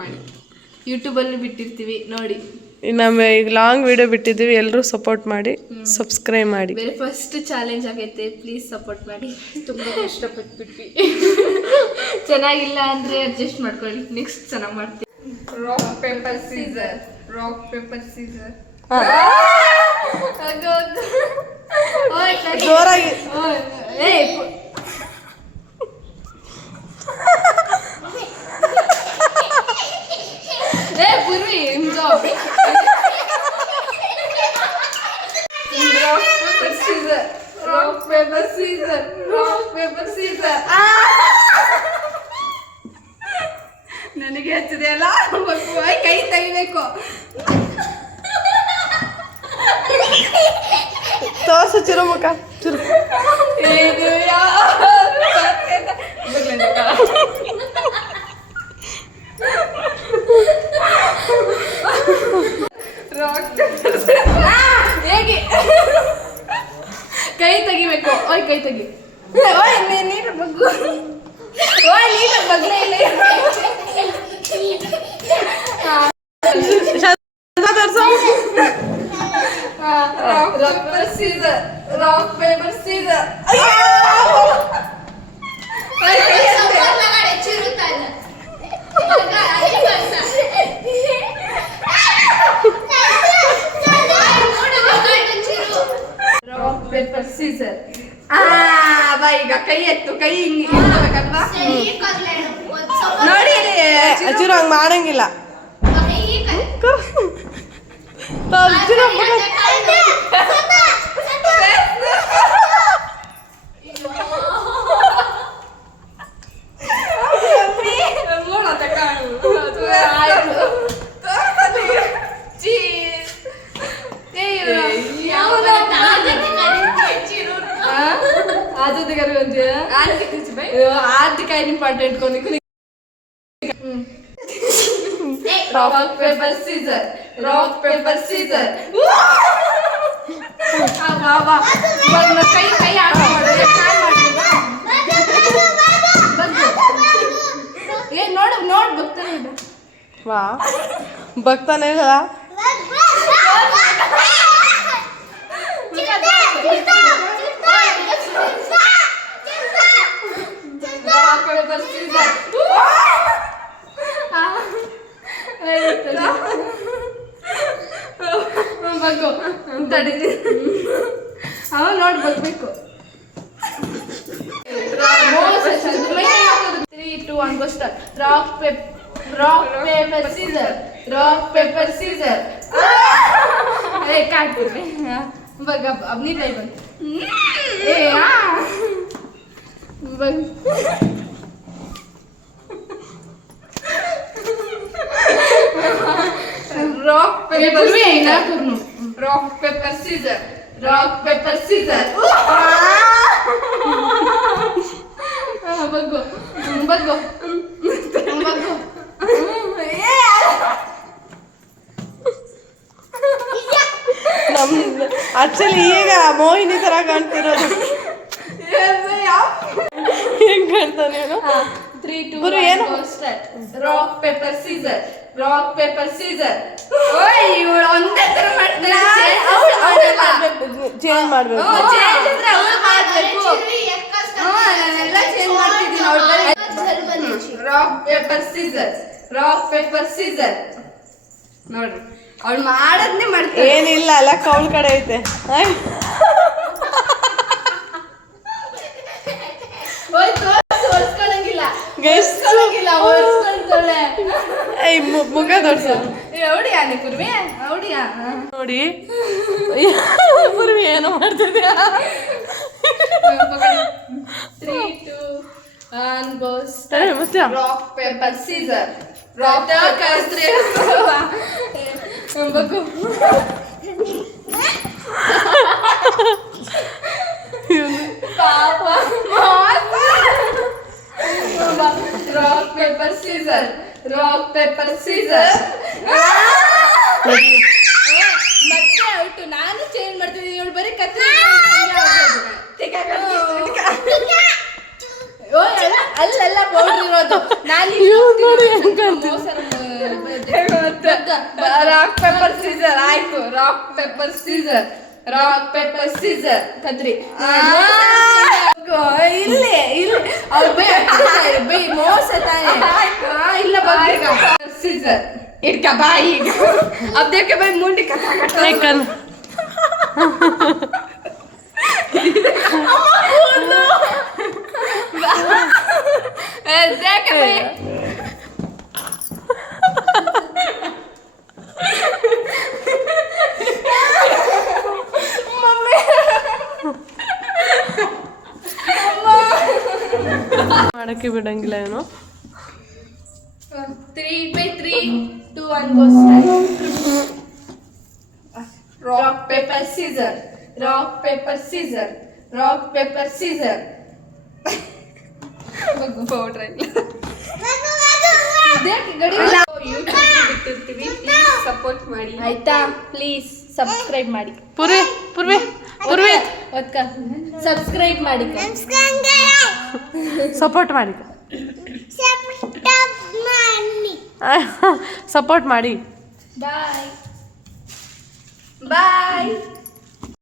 ಮಾಡಿ. ಯೂಟ್ಯೂಬಲ್ಲಿ ಬಿಟ್ಟಿರ್ತೀವಿ ನೋಡಿ. ನಮ್ಮ ಈಗ ಲಾಂಗ್ ವಿಡಿಯೋ ಬಿಟ್ಟಿದ್ದೀವಿ, ಎಲ್ಲರೂ ಸಪೋರ್ಟ್ ಮಾಡಿ, ಸಬ್ಸ್ಕ್ರೈಬ್ ಮಾಡಿ. ಬೇರೆ ಫಸ್ಟ್ ಚಾಲೆಂಜ್ ಆಗೈತೆ, ಪ್ಲೀಸ್ ಸಪೋರ್ಟ್ ಮಾಡಿ. ತುಂಬ ಕಷ್ಟಪಟ್ಬಿಟ್ವಿ. ಚೆನ್ನಾಗಿಲ್ಲ ಅಂದರೆ ಅಡ್ಜಸ್ಟ್ ಮಾಡ್ಕೊಳ್ಳಿ, ನೆಕ್ಸ್ಟ್ ಚೆನ್ನಾಗಿ ಮಾಡ್ತೀವಿ. Rock paper scissor, rock paper scissor. ಜೋರಾಗಿ Purvi rock paper scissor, rock paper scissor, rock paper scissor. ನನಗೆ ಹಚ್ಚಿದೆ ಅಲ್ಲ, ಕೈ ತೆಗಿಬೇಕು. ತೋರ್ಸು ಚಿರು ಮುಖ, ಚಿರು. ಹೇಗೆ ಕೈ ತೆಗಿಬೇಕು. ಓಯ್ ಕೈ ತೆಗಿ. ಓಯ್ ನೀಟಾಗಿ ಬಗ್ಗು. ಓಯ್ ನೀಟಾಗಿ ಬಗ್ಲೇ ಇಲ್ಲ. Rock paper scissor, rock paper scissor. Rock paper scissor. ಬಾ ಈಗ ಕೈ ಎತ್ತು, ಕೈ ಹಿಂಗಲ್ವಾ ನೋಡಿ. ಚಿರು ಹಂಗೆ ಮಾಡಂಗಿಲ್ಲ. ಆದಿಕಾಯಿ ಇಂಪಾರ್ಟೆಂಟ್ ಕೊನೆ. Rock paper scissor, rock paper scissor. ಕೈ ಕೈ ಆಟ ಮಾಡು. ನೋಡು ನೋಡ್ ಬಗ್ತಾನೆ ಇಲ್ಲ. ವಾ ಬಗ್ತಾನೆ ಇಲ್ಲ. Rock paper Caesar. ಬಗ್ಗು ತಡಿ. ಅವ ನೋಡಿ ಬಗ್ಬೇಕು. 3, 2, 1 go start. Rock paper scissor, rock paper scissor. ए काट दे. बग अब नहीं ट्राई बन. ए हां बग. Rock paper scissor. Rock paper scissor. Rock paper scissor. बग्गो बग्गो बग्गो. ಆಕ್ಚುಲಿ ಈಗ ಮೋಹಿನಿ ತರ ಕಾಣ್ತಿರೋದು. ಹೆಂಗ್ ಕಾಣ್ತಾನೆ 3, 2, 1 go start. Rock paper scissor, rock paper scissor. ಓಯ್ ಇವಳು ಒಂದೇ ತರ ಮಾಡ್ತಾಳೆ. ಅವಳು ಮಾಡಬೇಕು, ಚೇಂಜ್ ಮಾಡಬೇಕು. ಚೇಂಜ್ ಅಂದ್ರೆ ಅವಳು ಮಾಡಬೇಕು. ನಾನೆಲ್ಲ ಚೇಂಜ್ ಮಾಡ್ತಿದ್ದೀನಿ. ಅವಳು rock paper scissor, rock paper scissor. ನೋಡ್ರಿ ಅವಳು ಮಾಡದ್ನೇ ಮಾಡ್ತಾಳೆ. ಏನಿಲ್ಲ ಅಲ್ಲ ಕೌಲ್ ಕಡೆ ಐತೆ. ಓಯ್ ತೋರ್ಸ್ಕೊಳ್ಳಂಗಿಲ್ಲ, ಗೈಸ್ಕೊಳ್ಳಂಗಿಲ್ಲ, ಓಡಿಸ್ಕೊಳ್ತಾಳೆ. ಏಯ್ ಮುಖ ತೋರ್ಸು. ಅವಡಿಯಾ ನೀ ಪುರ್ವಿ, ಅವಡಿಯಾ ನೋಡಿ ಪುರ್ವಿ ಏನೋ ಮಾಡ್ತಿದ್ಯಾ. 3, 2, 1 go start. Rock paper scissor, rock paper scissor. ಬಗ್ಗು ಪಾಪ. Rock paper scissor, rock paper scissor. ಮತ್ತೆ ಔಟು. ನಾನು ಚೇಂಜ್ ಮಾಡ್ತಿದ್ದೀನಿ. ಇವಳು ಬರೀ ಕತ್ರಿ. ಅಲ್ಲೆಲ್ಲ ಪೌಡರ್ ಇರೋದು. ನಾನು ರಾಕ್ ಪೇಪರ್ ಸೀಸರ್ ಆಯ್ತು. Rock paper scissor, rock paper scissor. ಕದ್ರಿ ಇಲ್ಲಿ ಇಲ್ಲಿ ಅವ್ರು ಬೈ ಮೋಸ ತಾನೆ. ಇಲ್ಲ ಬಂದೀಗ ಸೀಸರ್ ಇಟ್ಕ ಬಾಯಿ. अब देख के भाई मुंडी कथा कल देख भाई ಮಾಡಕ್ಕೆ ಬಿಡಂಗಿಲ್ಲ ಏನೋ. 3 by 3 2 1 go start. rock paper scissor, rock paper scissor, rock paper scissor. Powder ಇಲ್ಲ. ದೇಖ್ ಗಡಿ ಯೂಟ್ಯೂಬ್ ಬಿಟ್ಟಿರ್ತೀವಿ, ಪ್ಲೀಸ್ ಸಪೋರ್ಟ್ ಮಾಡಿ ಆಯ್ತಾ. ಪ್ಲೀಸ್ ಸಬ್ಸ್ಕ್ರೈಬ್ ಮಾಡಿ. ಪೂರ್ವಿ ಪೂರ್ವಿ ಪೂರ್ವಿ ಒತ್ಕ ಸಬ್ಸ್ಕ್ರೈಬ್ ಮಾಡಿ. ಸಪೋರ್ಟ್ ಮಾಡಿ ಸಪೋರ್ಟ್ ಮಾಡಿ. ಬಾಯ್ ಬಾಯ್.